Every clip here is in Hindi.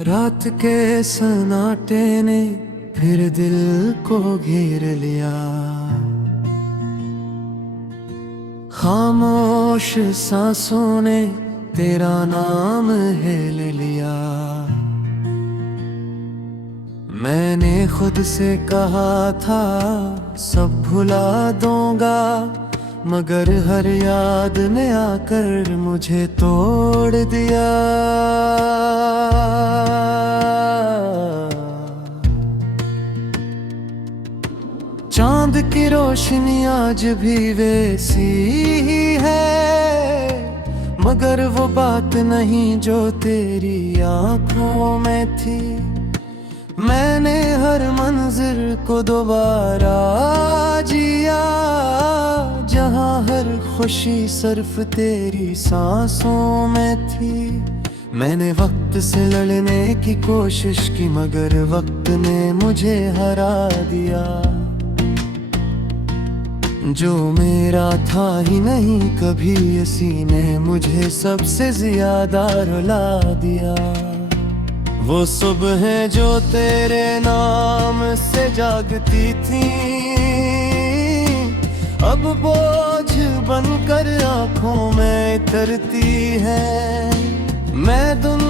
रात के सन्नाटे ने फिर दिल को घेर लिया, खामोश सांसों ने तेरा नाम है ले लिया। मैंने खुद से कहा था सब भुला दूंगा, मगर हर याद ने आकर मुझे तोड़ दिया। चांद की रोशनी आज भी वैसी ही है, मगर वो बात नहीं जो तेरी आंखों में थी। मैंने हर मंजिल को दोबारा जिया, जहां हर खुशी सिर्फ तेरी सांसों में थी। मैंने वक्त से लड़ने की कोशिश की, मगर वक्त ने मुझे हरा दिया। जो मेरा था ही नहीं कभी, इसी ने मुझे सबसे ज्यादा रुला दिया। वो सुबह जो तेरे नाम से जागती थी, अब बोझ बनकर आंखों में उतरती है। मैं दिन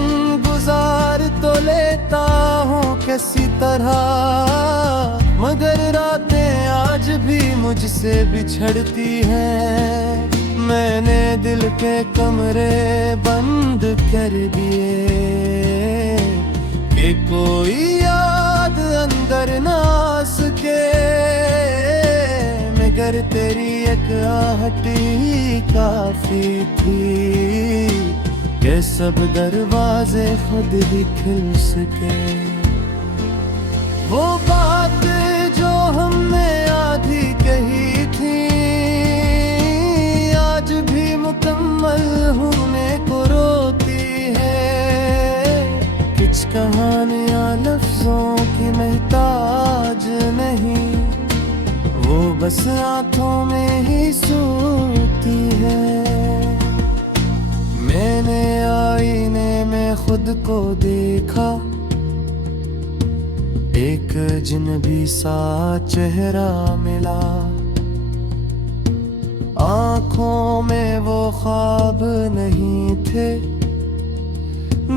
गुजार तो लेता हूँ किसी तरह, मगर रातें आज भी मुझसे बिछड़ती हैं। मैंने दिल के कमरे बंद कर दिए कि कोई याद अंदर ना आ सके, मगर तेरी एक आहट ही काफी थी कि सब दरवाजे खुद ही खुल सके। वो बात जो हमने आधी कही थी, आज भी मुकम्मल होने को रोती है। कुछ कहानियां लफ्जों की महताज नहीं, वो बस आंखों में ही सोती है। मैंने आईने में खुद को देखा, एक अजनबी सा चेहरा मिला। आंखों में वो ख्वाब नहीं थे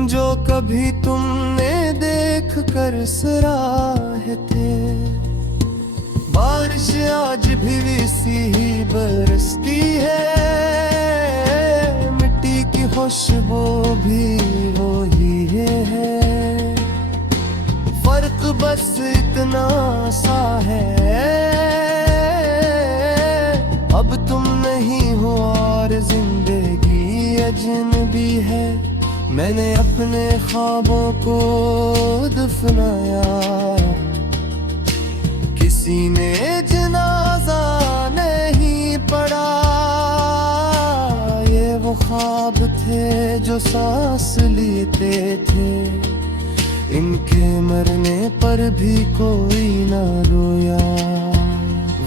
जो कभी तुमने देख कर सराहे थे। बारिश आज भी वैसी ही बरसती है, मिट्टी की खुशबू भी वही है। फर्क बस इतना सा है, अब तुम नहीं हो और जिंदगी अजनबी है। मैंने अपने ख्वाबों को दफनाया, किसी ने जनाजा नहीं पड़ा। ये वो ख्वाब थे जो सांस लेते थे, इनके मरने पर भी कोई ना रोया।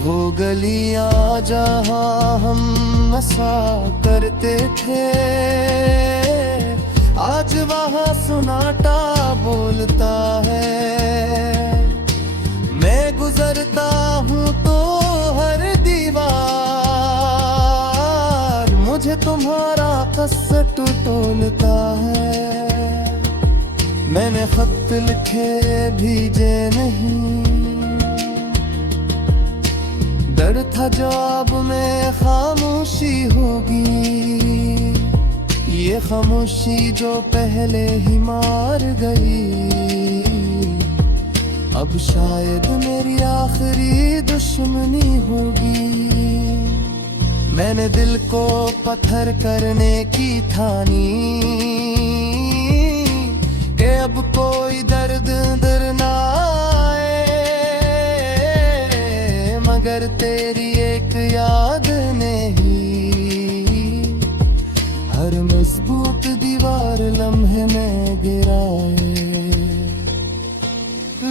वो गलियां जहां हम मसा करते थे, आज वहां सुनाटा बोलता है। मैं गुजरता हूँ तो हर दीवार मुझे तुम्हारा कसट टोलता है। मैंने खत लिखे भेजे नहीं, डर था जवाब में खामोशी होगी। ये खामोशी जो पहले ही मार गई, अब शायद मेरी आखिरी दुश्मनी होगी। मैंने दिल को पत्थर करने की ठानी कि अब कोई दर्द अंदर ना आए, मगर तेरी एक याद ने ही हर मजबूत दीवार लम्हे में गिराए।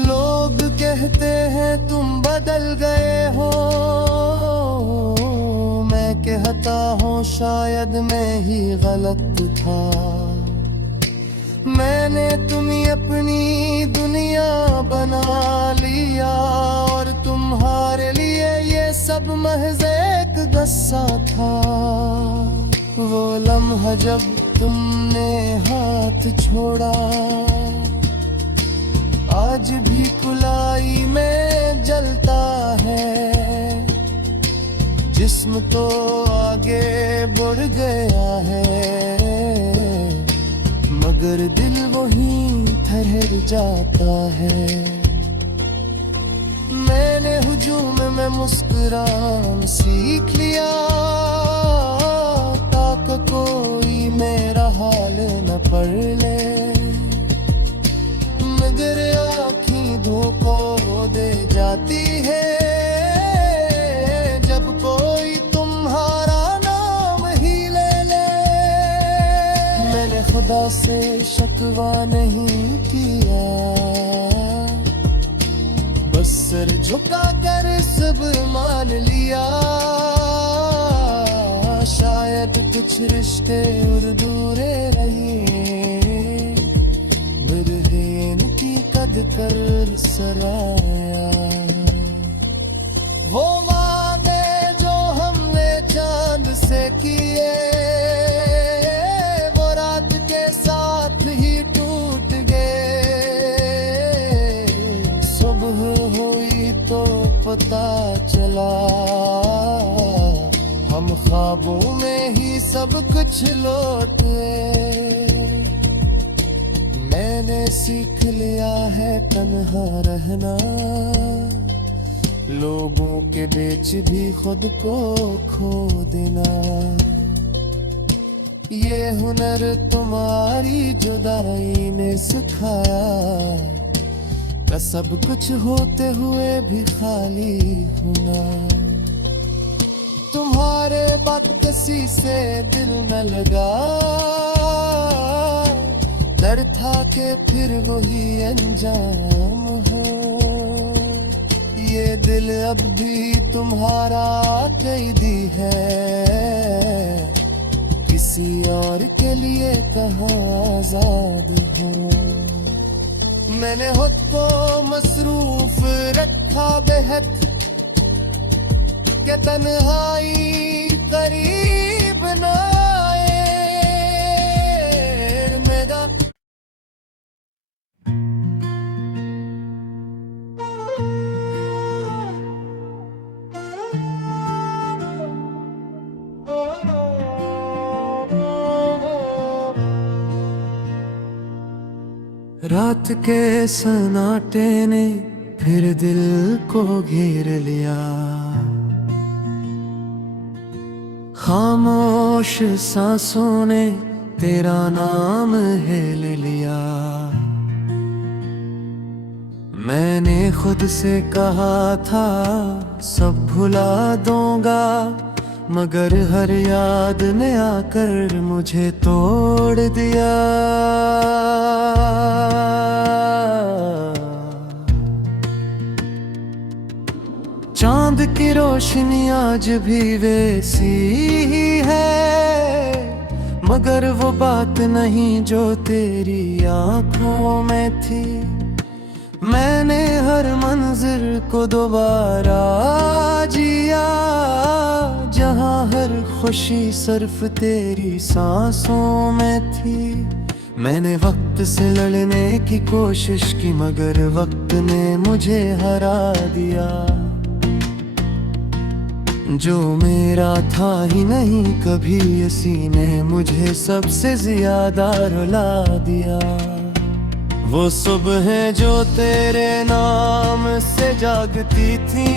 लोग कहते हैं तुम बदल गए हो, मैं कहता हूँ शायद मैं ही गलत था। मैं मैंने तुम्हें अपनी दुनिया बना लिया, और तुम्हारे लिए ये सब महज एक गस्सा था। वो लम्हा जब तुमने हाथ छोड़ा, आज भी कुलाई में जलता है। जिस्म तो आगे बढ़ गया है, मगर दिल वहीं ठहर जाता है। मैंने हुजूम में मुस्कुराना सीख लिया, ताकि कोई मेरा हाल न पढ़ ले। मगर आँखें धोखा दे जाती है, जब कोई तुम्हारा नाम ही ले ले। मैंने खुदा से शकवा नहीं किया, बस सर झुका कर सब मान लिया। शायद कुछ रिश्ते और दूरे रहे, बिरहीन की कद कर सराया। वो वादे जो हमने चांद से किए, वो रात के साथ ही टूट गए। सुबह हुई तो पता चला, हम ख्वाबों में ही सब कुछ लौट गए। मैंने सीख लिया है तन्हा रहना, लोगों के बीच भी खुद को खो देना। ये हुनर तुम्हारी जुदाई ने सिखाया, का सब कुछ होते हुए भी खाली होना। तुम्हारे बात किसी से दिल न लगा, डर था कि फिर वही अंजाम हो। ये दिल अब भी तुम्हारा कैदी है, किसी और के लिए कहाँ आजाद हो। मैंने खुद को मसरूफ रखा बेहद, के तन्हाई करीब न आए मेरा। रात के सन्नाटे ने फिर दिल को घेर लिया, खामोश सांसों ने तेरा नाम है ले लिया। मैंने खुद से कहा था सब भुला दूंगा, मगर हर याद ने आकर मुझे तोड़ दिया। चांद की रोशनी आज भी वैसी ही है, मगर वो बात नहीं जो तेरी आंखों में थी। मैंने हर मंजिल को दोबारा जिया, जहां हर खुशी सिर्फ तेरी सांसों में थी। मैंने वक्त से लड़ने की कोशिश की, मगर वक्त ने मुझे हरा दिया। जो मेरा था ही नहीं कभी, इसी ने मुझे सबसे ज्यादा रुला दिया। वो सुबह जो तेरे नाम से जागती थी,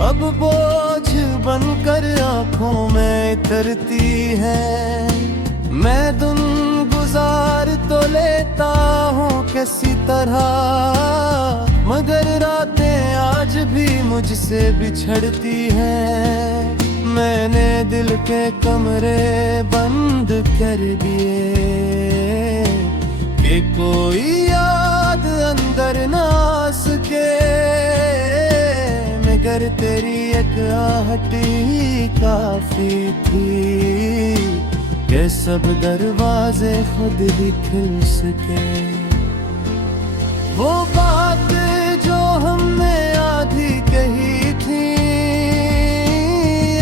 अब बोझ बनकर आंखों में उतरती है। मैं दिन गुजार तो लेता हूँ किसी तरह, मगर रातें आज भी मुझसे बिछड़ती हैं। मैंने दिल के कमरे बंद कर दिए कि कोई याद अंदर ना आ सके, मगर तेरी एक आहट ही काफी थी के सब दरवाजे खुद ही खुल सके। वो बात जो हमने आधी कही थी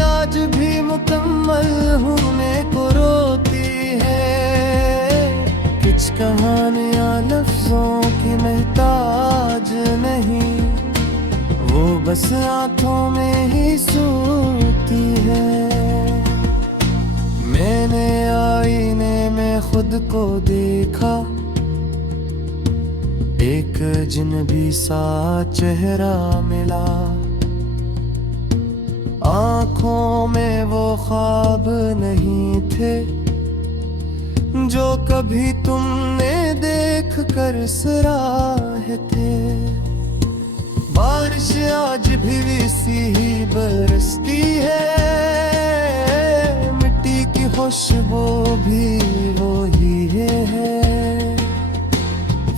आज भी मुकम्मल होने को रोती है। कुछ कहानियां लफ्जों की महताज नहीं, वो बस आंखों में ही सोती है। मैंने आईने में खुद को देखा, एक अजनबी सा चेहरा मिला। आंखों में वो ख्वाब नहीं थे जो कभी तुमने देख कर सराहे थे। बारिश आज भी वैसी ही बरसती है, मिट्टी की खुशबू भी वही है।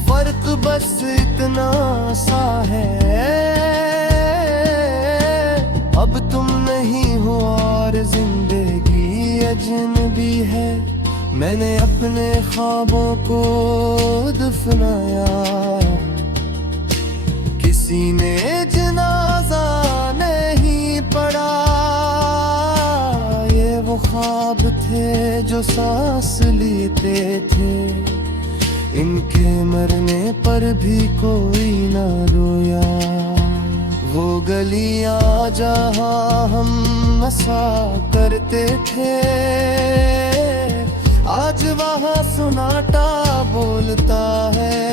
फर्क बस इतना सा है, अब तुम नहीं हो और जिंदगी अजनबी है। मैंने अपने ख्वाबों को दफनाया, किसी ने जनाजा नहीं पड़ा। ये वो ख्वाब थे जो सांस लेते थे, इनके मरने पर भी कोई ना रोया। वो गलियां जहां हम मसा करते थे, आज वहां सुनाटा बोलता है।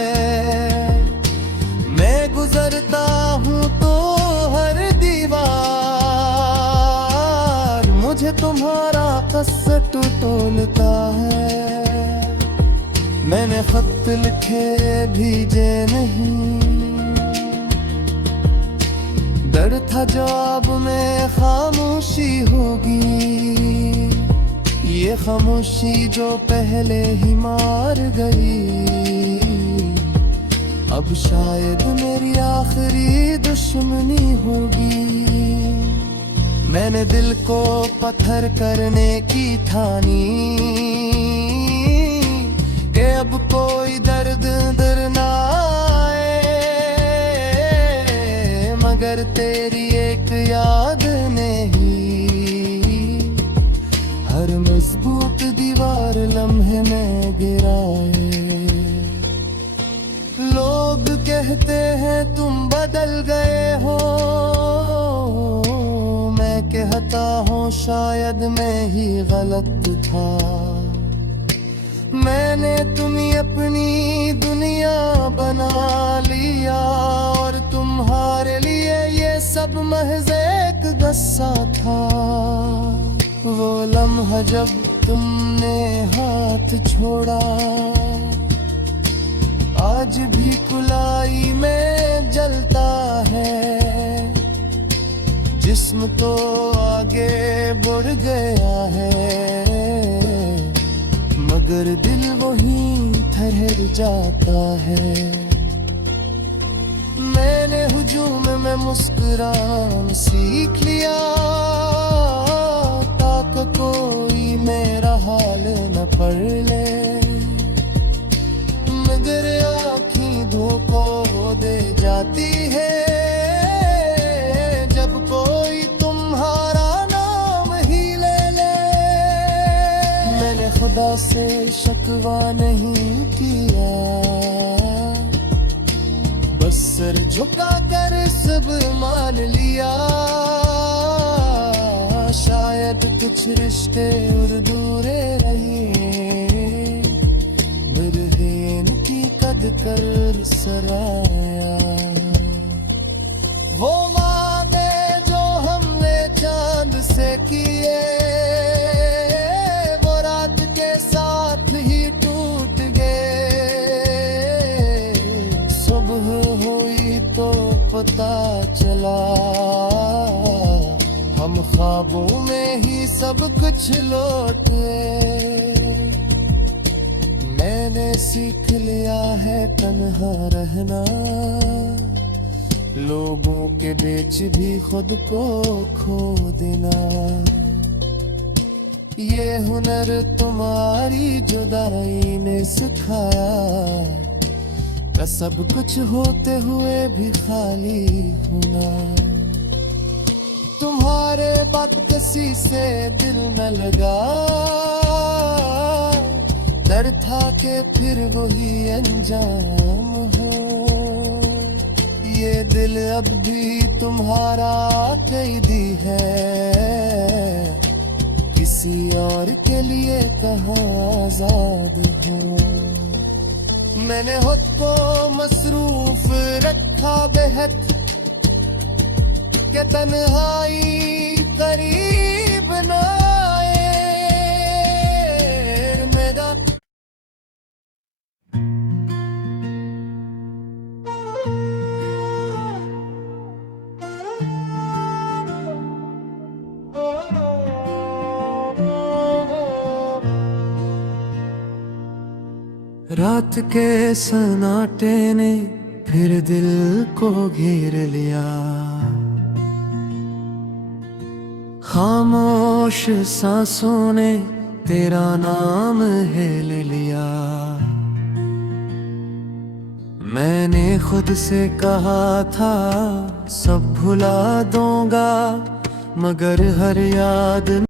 मैं गुजरता हूँ तो हर दीवार मुझे तुम्हारा कसट टोलता है। मैंने खत लिखे भेजे नहीं, डर था जवाब में खामोशी होगी। ये खामोशी जो पहले ही मार गई, अब शायद मेरी आखिरी दुश्मनी होगी। मैंने दिल को पत्थर करने की ठानी कि अब कोई दर्द अंदर ना आए, मगर तेरी एक याद ने ही हर मजबूत दीवार लम्हे में गिराए। लोग कहते हैं तुम बदल गए हो, मैं कहता हूँ शायद मैं ही गलत था। मैंने तुम्हें अपनी दुनिया बना लिया और तुम्हारे लिए ये सब महज एक गस्सा था। वो लम्हा जब तुमने हाथ छोड़ा, आज भी कुलाई में जलता है। जिस्म तो आगे बढ़ गया है, मगर दिल वहीं ठहर जाता है। मैंने हुजूम में मुस्कुराना सीख लिया, ताकि कोई मेरा हाल न पढ़ ले। मगर आँखें धोखा दे जाती है जब कोई तुम्हारा नाम ही ले ले। मैंने खुदा से शिकवा नहीं किया, बस सर झुका कर सब मान लिया। शायद कुछ रिश्ते और दूरे रहे, की कद कर सराया। वो वादे जो हमने चांद से किए, वो रात के साथ ही टूट गए। सुबह हुई तो पता चला, हम ख्वाबों में ही सब कुछ लौट गए। मैंने सीख लिया है तन्हा रहना, लोगों के बीच भी खुद को खो देना। ये हुनर तुम्हारी जुदाई ने सिखाया, मैं सब कुछ होते हुए भी खाली हूँ ना। तुम्हारे बात किसी से दिल न लगा, डर था कि फिर वही अंजाम हो। ये दिल अब भी तुम्हारा कैदी है, किसी और के लिए कहाँ आजाद हो। मैंने खुद को मसरूफ रखा बेहद, के तन्हाई करीब ना आए मेरा। रात के सन्नाटे ने फिर दिल को घेर लिया, खामोश सांसों ने तेरा नाम है ले लिया। मैंने खुद से कहा था सब भुला दूंगा, मगर हर याद